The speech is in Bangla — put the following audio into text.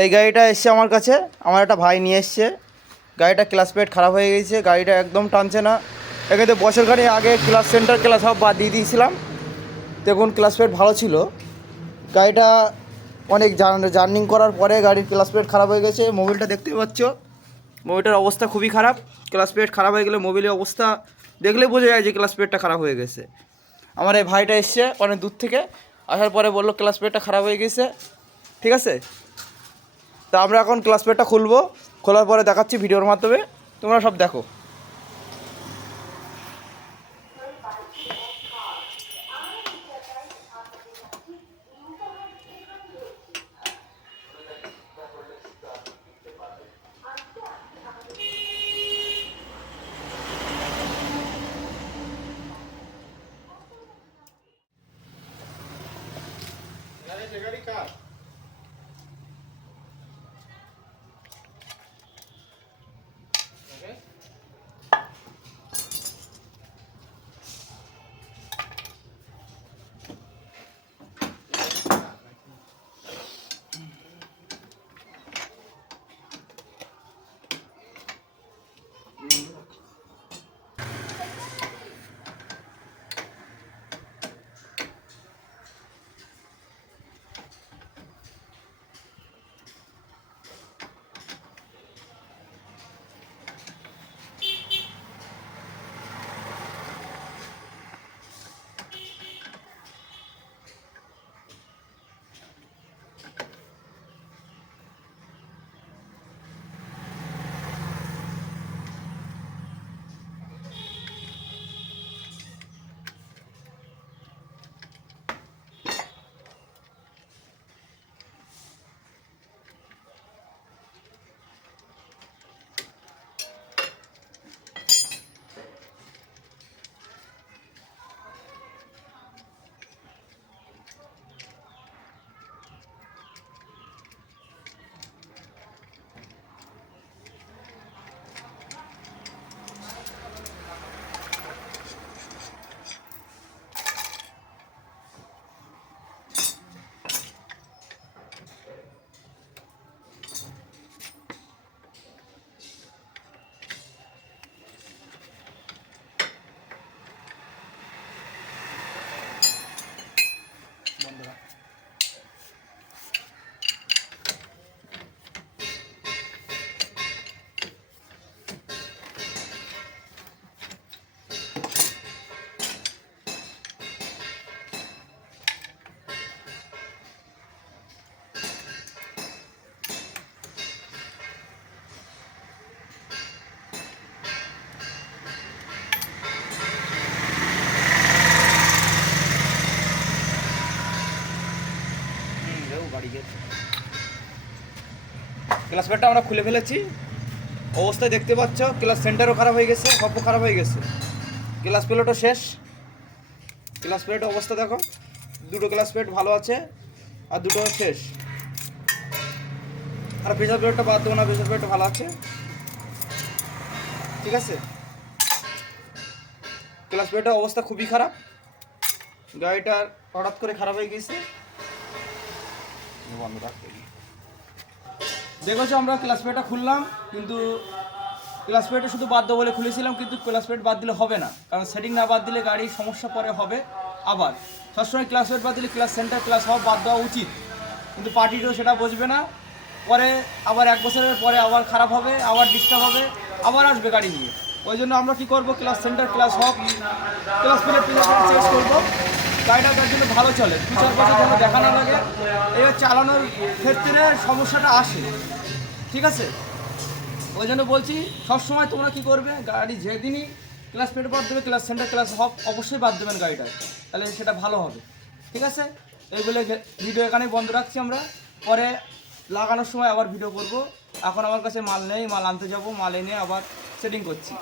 এই গাড়িটা এসছে আমার কাছে, আমার একটা ভাই নিয়ে এসছে। গাড়িটা ক্লাস প্লেট খারাপ হয়ে গেছে, গাড়িটা একদম টানছে না। এখানে বছরখানি আগে ক্লাস সেন্টার ক্লাস সব বাদ দিয়ে দিয়েছিলাম, দেখুন ক্লাস প্লেট ভালো ছিল। গাড়িটা অনেক জার্নিং করার পরে গাড়ির ক্লাস প্লেট খারাপ হয়ে গেছে। মোবিলটা দেখতেই পাচ্ছ, মোবিলটার অবস্থা খুবই খারাপ। ক্লাস প্লেট খারাপ হয়ে গেলে মোবিলের অবস্থা দেখলে বোঝা যায় যে ক্লাস প্লেটটা খারাপ হয়ে গেছে। আমার এই ভাইটা এসছে অনেক দূর থেকে, আসার পরে বললো ক্লাস প্লেটটা খারাপ হয়ে গেছে। ঠিক আছে, তা আমরা এখন ক্লাস প্লেটটা খুলবো, খোলার পরে দেখাচ্ছি ভিডিওর মাধ্যমে, তোমরা সব দেখো। ক্লাস প্লেটটা আমরা খুলে ফেলেছি, অবস্থায় দেখতে পাচ্ছ ক্লাস সেন্টারও খারাপ হয়ে গেছে, সবও খারাপ হয়ে গেছে। ক্লাস প্লেটও শেষ। ক্লাস প্লেটের অবস্থা দেখো, দুটো ক্লাস প্লেট ভালো আছে আর দুটো শেষ। আর প্রেসার প্লেটটা বাদ দেবো না, প্রেসার প্লেটটা ভালো আছে। ঠিক আছে, ক্লাস প্লেটের অবস্থা খুবই খারাপ, গাড়িটার হঠাৎ করে খারাপ হয়ে গেছে। বন্ধ রাখতে দেখেছো, আমরা ক্লাস প্লেটটা খুললাম, কিন্তু ক্লাস প্লেটে শুধু বাদ দেবো বলে খুলেছিলাম, কিন্তু ক্লাস প্লেট বাদ দিলে হবে না, কারণ সেটিং না বাদ দিলে গাড়ির সমস্যা পরে হবে। আবার সবসময় ক্লাস প্লেট বাদ দিলে ক্লাস সেন্টার ক্লাস সব বাদ দেওয়া উচিত, কিন্তু পার্টিটাও সেটা বুঝবে না। পরে আবার এক বছরের পরে আবার খারাপ হবে, আবার ডিস্টার্ব হবে, আবার আসবে গাড়ি নিয়ে। ওই জন্য আমরা কী করবো, ক্লাস সেন্টার ক্লাস সব ক্লাস প্লেট চেঞ্জ করবো, গাড়িটা তার জন্য ভালো চলে, 2-4 বছর যেন দেখা না লাগে, এবার চালানোর ক্ষেত্রে সমস্যাটা আসে। ঠিক আছে, ওই জন্য বলছি সবসময় তোমরা কী করবে, গাড়ি যেদিনই ক্লাস প্লেট বাদ দেবে ক্লাস সেন্টার ক্লাস সব অবশ্যই বাদ দেবেন গাড়িটা, তাহলে সেটা ভালো হবে। ঠিক আছে, এই বলে ভিডিও এখানেই বন্ধ রাখছি। আমরা পরে লাগানোর সময় আবার ভিডিও করব। এখন আমার কাছে মাল নেই, মাল আনতে যাব, মাল এনে আবার সেটিং করছি।